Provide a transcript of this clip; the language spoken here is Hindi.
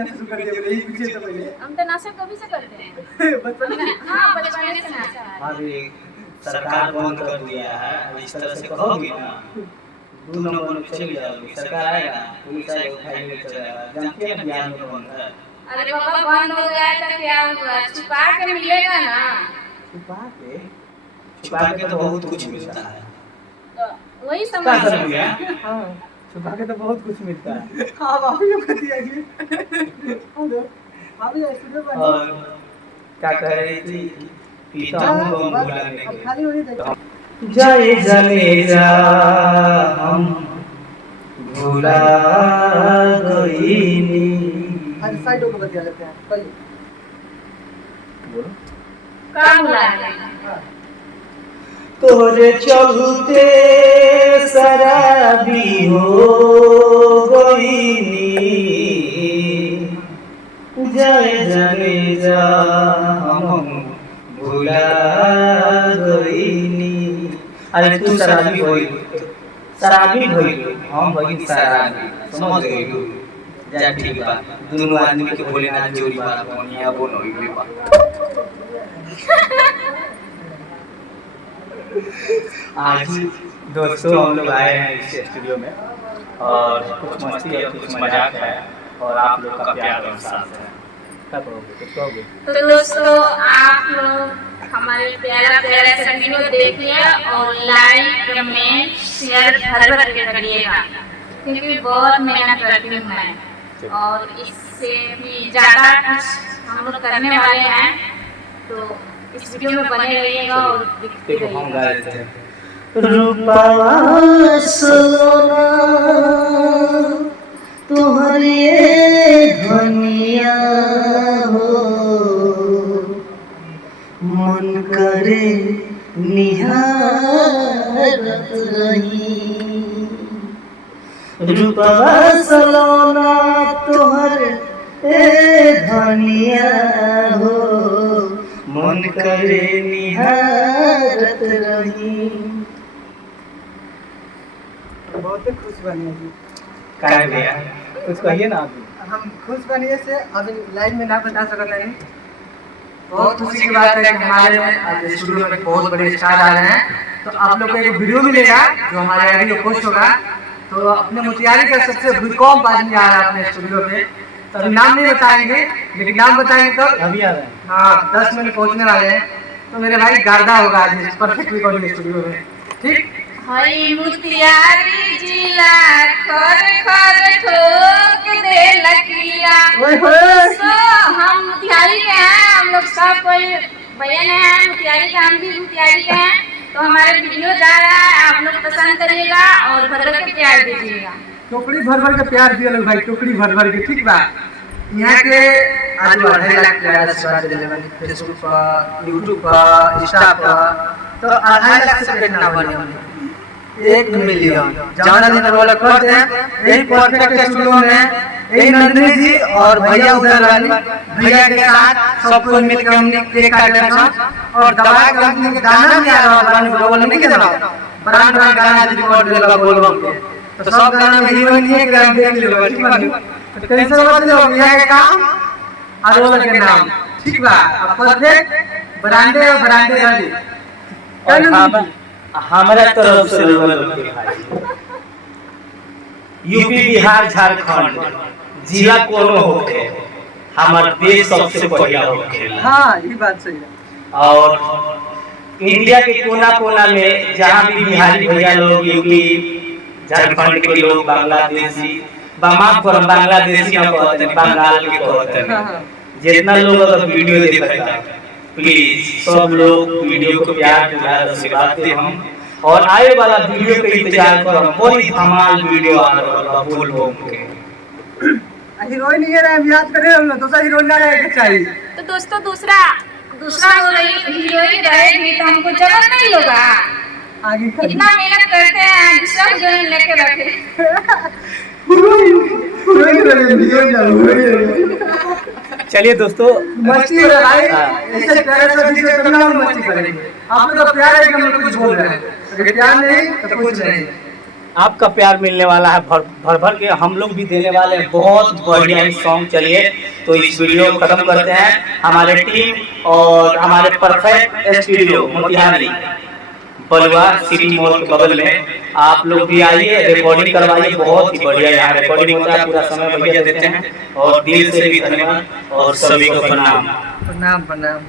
करना शुरू कर दिया यही पीछे से पहले। हम तो नशा कभी से करते हैं। बचपन में। हाँ बचपन से नशा है। अरे सरकार बंद कर दिया है, इस तरह से कहोगे ना 2 नंबर में चली जाओगी, सरकार आएगा पुलिस आएगा उठाएगा ले चलेगा। जानती है ना बिहार में बंद है। अरे बाबा बंद हो गया तो क्या हुआ, छुपा के मिलेगा ना। छुपा के तो बहुत कुछ मिलता है। तो वही क्या समझ समझ गया? हाँ छुपा के तो बहुत कुछ मिलता है। हाँ भाभी को कहती है कि हेलो भाभी स्टूडियो बंद और क्या कह रही थी? पीता हूँ बम बुलाने अब के। खाली हो जाए जाए जाने जा हम भुला गईनी। आज साइड को बजा लेते हैं पहले बोलो। काम बुला तोरे चलते शराबी हो गईनी, जाए जाने जा हम भुला गईनी। अरे तू शराबी होई, शराबी होई, हम होई शराबी, समझ गई तू? जा ठीक बा, दोनों आदमी के भोलेनाथ जोड़ी बारा बनिया बोन होई बा। आज दोस्तों हम लोग आए हैं इस स्टूडियो में और कुछ मस्ती है, कुछ मजाक है और आप लोग का प्यार और साथ है। क्या कहोगे, कुछ कहोगे? तो दोस्तों आप लोग हमारे प्यारा प्यारा वीडियो देखिए और लाइक कमेंट शेयर भर भर के करिएगा, क्योंकि बहुत मेहनत करती हूँ मैं और इससे भी ज़्यादा कुछ हम लोग करने वाले हैं। तो इस वीडियो में बने रहिएगा और दिखते देखो हम गा रहिएगा। रहे थे रूपवा सोना तुम्हारी धनिया हो, मन करे निहारत रही। रूपवा सोना तुम्हारे धनिया हो, मन करे निहारत रही। बहुत खुश बनिए जी। क्या भैया कुछ कहिए ना आप। हम खुश बनिए से अभी लाइव में ना बता सकते हैं। बहुत खुशी की बात है कि हमारे आज स्टूडियो में बहुत बड़े स्टार आ रहे हैं। तो आप लोग को एक वीडियो मिलेगा जो हमारे आईडी पे पोस्ट होगा। तो अपने मोतिहारी का सबसे कम आदमी आ रहा है अपने स्टूडियो पे। तो अभी नाम नहीं बताएंगे, लेकिन नाम बताएंगे तो अभी आ रहे हैं। हाँ 10 मिनट पहुंचने वाले हैं। तो मेरे भाई गार्दा होगा आज परफेक्ट रिकॉर्डिंग स्टूडियो में। ठीक हई मुतियारी जिला खर खर ठोक दे लकिया। ओए होए तो हम मुतियारी के हैं, हम लोग सब कोई भैया हैं मुतियारी के, हम भी मुतियारी के हैं। तो हमारे वीडियो जा रहा है, आप लोग पसंद करिएगा और भर भर के प्यार दीजिएगा। टोकरी भर भर के प्यार दिया लोग भाई, टोकरी भर भर के। ठीक बा यहाँ के आज 2.5 लाख प्यार सब्सक्राइबर दिले बनी फेसबुक पर, यूट्यूब पर, इंस्टा पर। तो 2.5 लाख से कितना बने हमने 1 मिलियन जाना दिन वाला कर दे। यही परफेक्ट स्टूडियो में यही नंदिनी जी और भैया उधर वाली भैया के साथ सब कोई मिलकर हमने केक काटे हैं और दबा के हमने के गाना भी आ रहा है ब्रांड बोल नहीं के देना ब्रांड गाना रिकॉर्ड देला बोलबम के। तो सब गाना में हीरोइन ही के हम देख लेबो। ठीक बा तो टेंशन मत लो, भैया के काम और वो के नाम। ठीक बा अब परफेक्ट ब्रांडे वाली और हमारा तरफ से यूपी बिहार झारखंड जिला कोनो होके हमार देश सबसे बढ़िया होके। हाँ ये बात सही है। और इंडिया के कोना कोना में जहाँ भी बिहारी भैया लोग, यूपी झारखंड के लोग, बांग्लादेशी माफ करो बांग्लादेशी ना कहते हैं, बंगाल के कहते हैं। जितना लोग अगर वीडियो देखता प्लीज सब लोग वीडियो को प्यार दुलार आशीर्वाद दे हम और आए वाला वीडियो के इंतजार करो। बड़ी धमाल वीडियो आ रहा है बोल बम के। हीरोइन ये रहे, हम याद करें हम लोग दूसरा हीरोइन ना रहे के चाहिए। तो दोस्तों दूसरा हीरोइन रहेगी तो हमको जरूरत नहीं होगा। आगे इतना मेहनत करते हैं, दूसरा हीरोइन लेके रखे। चलिए दोस्तों मस्ती हो रहा है ऐसे प्यारे से वीडियो करना और मस्ती करेंगे। आप लोग का प्यार है कि हम लोग कुछ बोल रहे हैं, अगर प्यार नहीं तो कुछ नहीं। आपका प्यार मिलने वाला है भर भर भर के, हम लोग भी देने वाले हैं बहुत बढ़िया ही सॉन्ग। चलिए तो इस वीडियो को खत्म करते हैं। हमारे टीम और हमारे परफेक्ट स्टूडियो मोतिहारी बलुआ सिटी मॉल के बगल में आप लोग भी आइए, रिकॉर्डिंग करवाइए। बहुत ही बढ़िया यहाँ रिकॉर्डिंग होता है, पूरा समय भैया देते हैं और दिल से भी धन्यवाद और सभी को प्रणाम। प्रणाम प्रणाम।